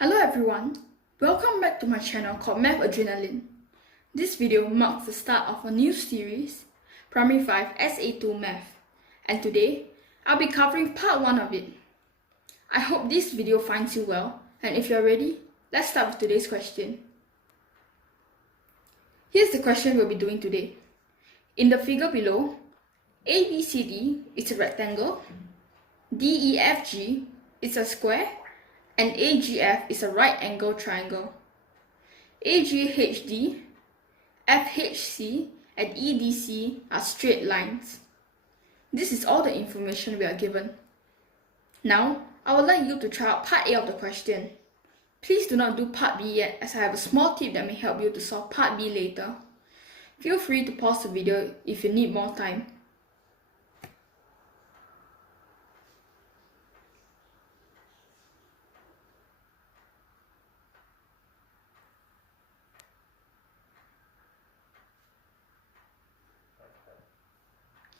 Hello everyone, welcome back to my channel called Math Adrenaline. This video marks the start of a new series, Primary 5 SA2 Math, and today I'll be covering part 1 of it. I hope this video finds you well, and if you're ready, let's start with today's question. Here's the question we'll be doing today. In the figure below, ABCD is a rectangle, DEFG is a square, and AGF is a right angle triangle. AGHD, FHC, and EDC are straight lines. This is all the information we are given. Now, I would like you to try out part A of the question. Please do not do part B yet, as I have a small tip that may help you to solve part B later. Feel free to pause the video if you need more time.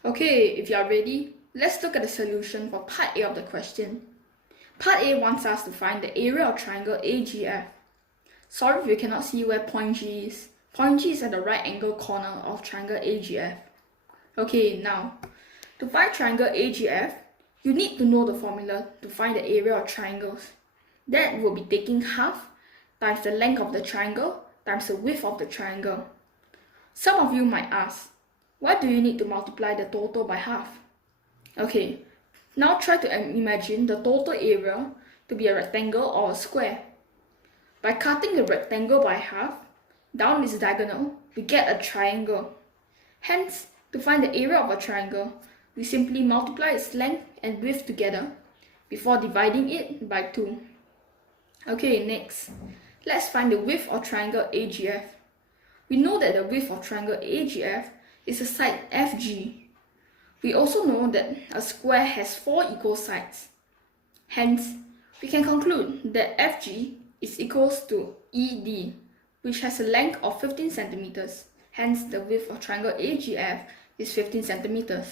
Okay, if you are ready, let's look at the solution for part A of the question. Part A wants us to find the area of triangle AGF. Sorry if you cannot see where point G is. Point G is at the right angle corner of triangle AGF. Okay, now, to find triangle AGF, you need to know the formula to find the area of triangles. That will be taking half times the length of the triangle times the width of the triangle. Some of you might ask, why do you need to multiply the total by half? Okay, now try to imagine the total area to be a rectangle or a square. By cutting the rectangle by half, down this diagonal, we get a triangle. Hence, to find the area of a triangle, we simply multiply its length and width together before dividing it by 2. Okay, next, let's find the width of triangle AGF. We know that the width of triangle AGF is a side FG. We also know that a square has 4 equal sides. Hence, we can conclude that FG is equals to ED, which has a length of 15 centimeters. Hence, the width of triangle AGF is 15 centimeters.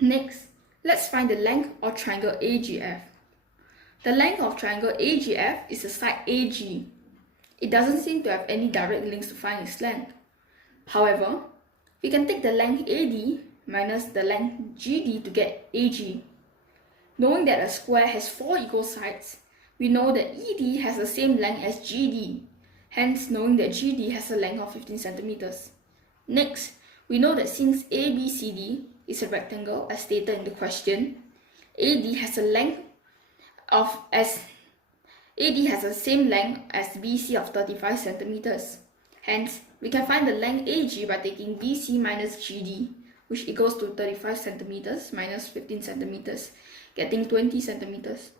Next, let's find the length of triangle AGF. The length of triangle AGF is the side AG. It doesn't seem to have any direct links to find its length. However, we can take the length AD minus the length GD to get AG. Knowing that a square has 4 equal sides, we know that ED has the same length as GD. Hence, knowing that GD has a length of 15 centimeters. Next, we know that since ABCD is a rectangle as stated in the question, AD has the same length as BC of 35 centimeters. Hence, we can find the length AG by taking BC minus GD, which equals to 35 centimeters minus 15 centimeters, getting 20 centimeters.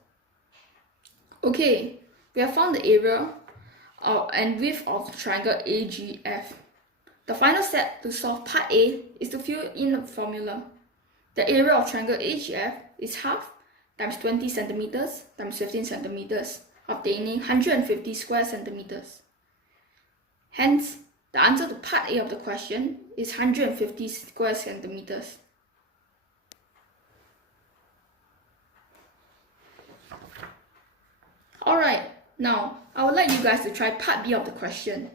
Okay, we have found the area and width of triangle AGF. The final step to solve part A is to fill in the formula. The area of triangle AGF is half times 20 centimeters times 15 centimeters, obtaining 150 square centimeters. Hence, the answer to part A of the question is 150 square centimeters. Alright, now I would like you guys to try part B of the question.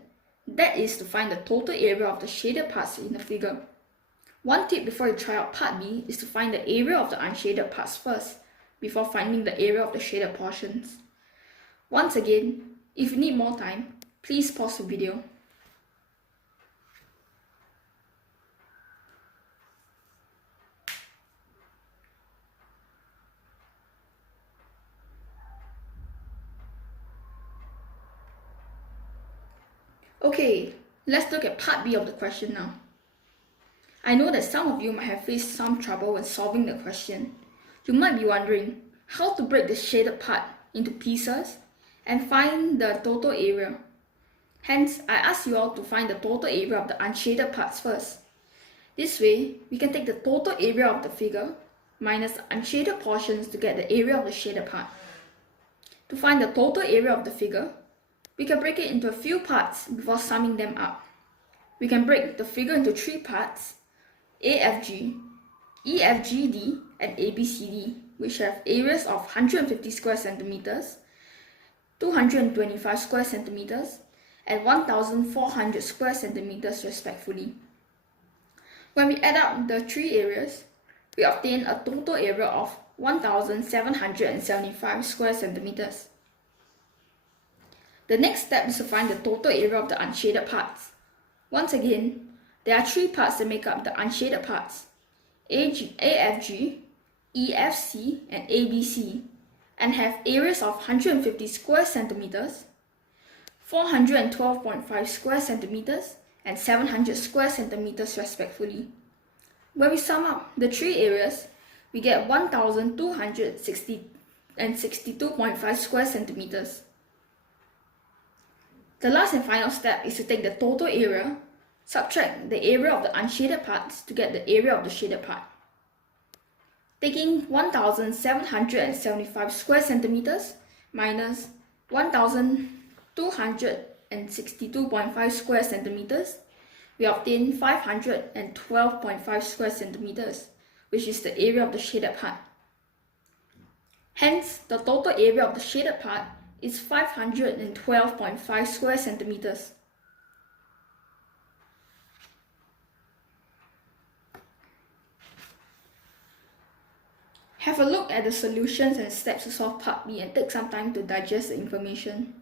That is to find the total area of the shaded parts in the figure. One tip before you try out part B is to find the area of the unshaded parts first, before finding the area of the shaded portions. Once again, if you need more time, please pause the video. Okay, let's look at part B of the question now. I know that some of you might have faced some trouble when solving the question. You might be wondering how to break the shaded part into pieces and find the total area. Hence, I ask you all to find the total area of the unshaded parts first. This way, we can take the total area of the figure minus the unshaded portions to get the area of the shaded part. To find the total area of the figure, we can break it into a few parts before summing them up. We can break the figure into 3 parts, AFG, EFGD, and ABCD, which have areas of 150 square centimeters, 225 square centimeters and 1400 square centimeters respectively. When we add up the three areas, we obtain a total area of 1775 square centimeters. The next step is to find the total area of the unshaded parts. Once again, there are three parts that make up the unshaded parts: AFG, EFC, and ABC, and have areas of 150 square centimeters, 412.5 square centimeters, and 700 square centimeters respectively. When we sum up the three areas, we get 1262.5 square centimeters. The last and final step is to take the total area, subtract the area of the unshaded parts to get the area of the shaded part. Taking 1775 square centimeters minus 1262.5 square centimeters, we obtain 512.5 square centimeters, which is the area of the shaded part. Hence, the total area of the shaded part is 512.5 square centimeters. Have a look at the solutions and steps to solve part B and take some time to digest the information.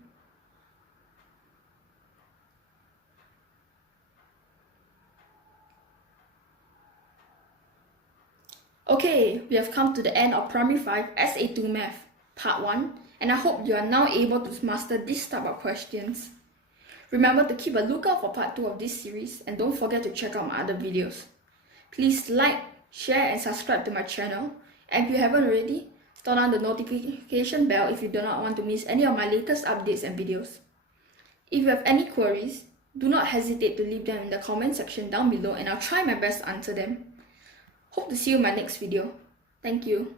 Okay, we have come to the end of Primary 5 SA2 Math, Part 1, and I hope you are now able to master this type of questions. Remember to keep a lookout for Part 2 of this series and don't forget to check out my other videos. Please like, share and subscribe to my channel, and if you haven't already, turn on the notification bell if you do not want to miss any of my latest updates and videos. If you have any queries, do not hesitate to leave them in the comment section down below and I'll try my best to answer them. Hope to see you in my next video. Thank you.